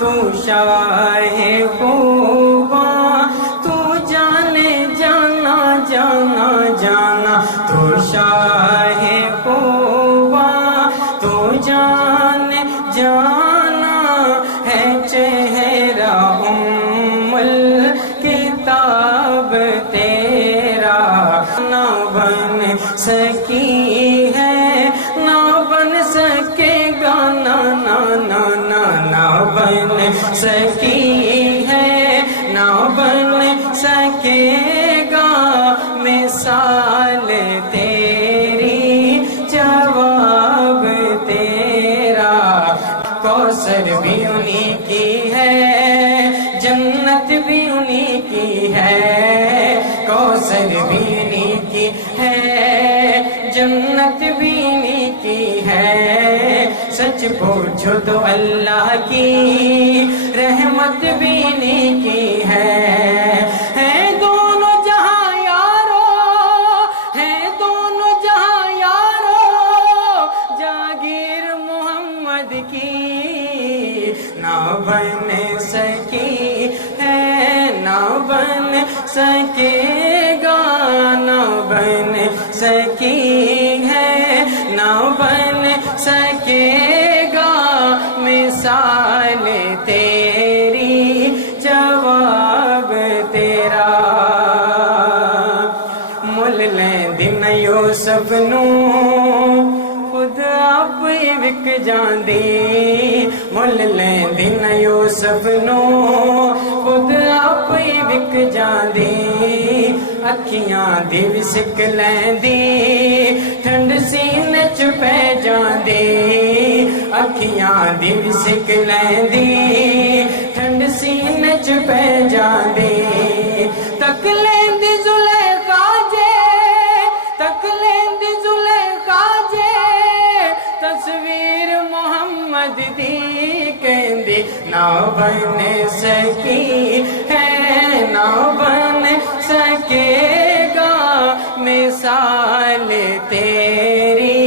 تو شاہ خوباں تو جانے جانا جانا جانا، تو شاہ خوباں تو جانے جانا ہے چہرہ ام الکتاب تیرا، نہ بن سکی ہے نہ بن سکے گا، نہ نہ نہ نہ نہ بن سکی ہے نہ بن سکے گا مثال تیری، جواب تیرا، کوثر بھی انہی کی ہے جنت بھی انہی کی ہے، کوثر بھی انہی کی ہے جنت بھی انہی کی ہے، سچ پوچھو تو اللہ کی رحمت بھی انہی کی ہے دونوں جہاں یارو، ہے دونوں جہاں یارو، جاگیر محمد کی نہ بن سکی ہے نہ بن سکے گا، نہ بن سکی ہے نہ بن سکے گا مثال تیری، جواب تیرا، مل لیں دن یوسف نو خود آپ وک جاندی، مل لیں دن یوسف نو خود آپ وک جاندی، اکھیاں دی وسک لیندی ٹھنڈ سینے چ پہ جاندی، اکھیاں دی وسک لیندی ٹھنڈ سینے چ پہ جاندی، تک لیندی زلیخا جے تک لیندی زلیخا جے، تصویر محمد دی کہندی نہ بن سکی ہے نہ بن سکے گا مثال تیری،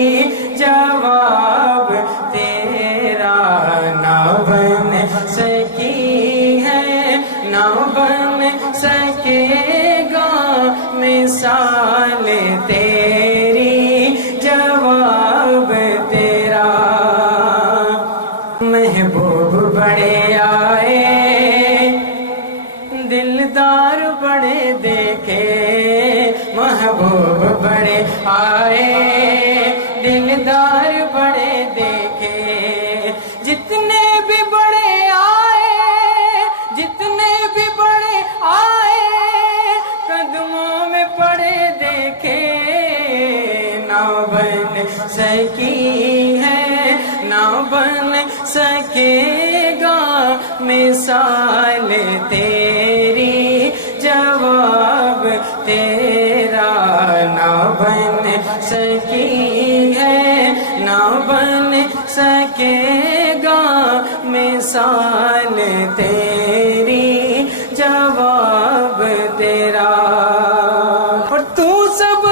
جواب تیرا، نہ بن سکی ہے نہ بن سکے گا مثال تیری، جواب تیرا، محبوب بڑے آئے دلدار بڑے دیکھے، محبوب بڑے آئے دلدار بڑے دیکھے، جتنے بھی بڑے آئے جتنے بھی بڑے آئے قدموں میں پڑے دیکھے، نہ بن سکی ہے نہ بن سکے گا مثال تیری، جواب تیرا، نہ بن سکی ہے نہ بن سکے گا مثال تیری، جواب تیرا، اور تو سب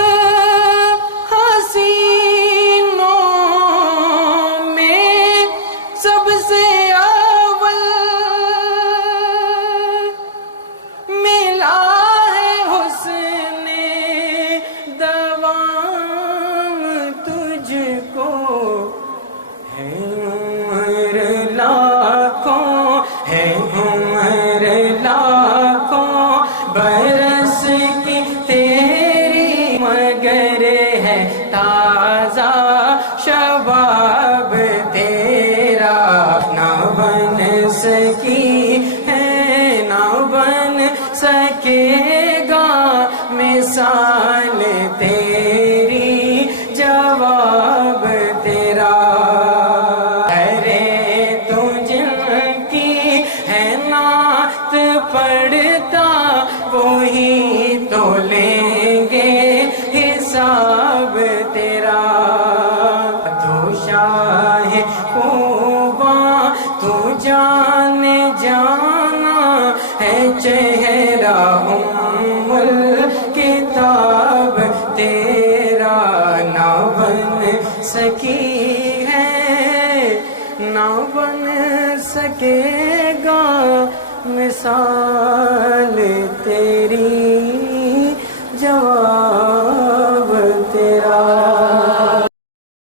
حسینوں میں سب سے اول ملا ہے حسن دوام تجھ کو، ہے عمر لاکھوں ہے عمر لاکھوں برس کی تیری، مگر ہے تازہ شباب تیرا، نہ بن سکی ہے نہ بن سکے گا مثال تیری، جواب تیرا، ارے تو جن کی ہے نعت پڑھتا وہی تو لیں گے حساب تیرا، تو شاہ خوباں تو جانے جانا ہے چہرہ ام الکتاب تیرا، نہ بن سکی ہے نہ بن سکی سکے گا مثال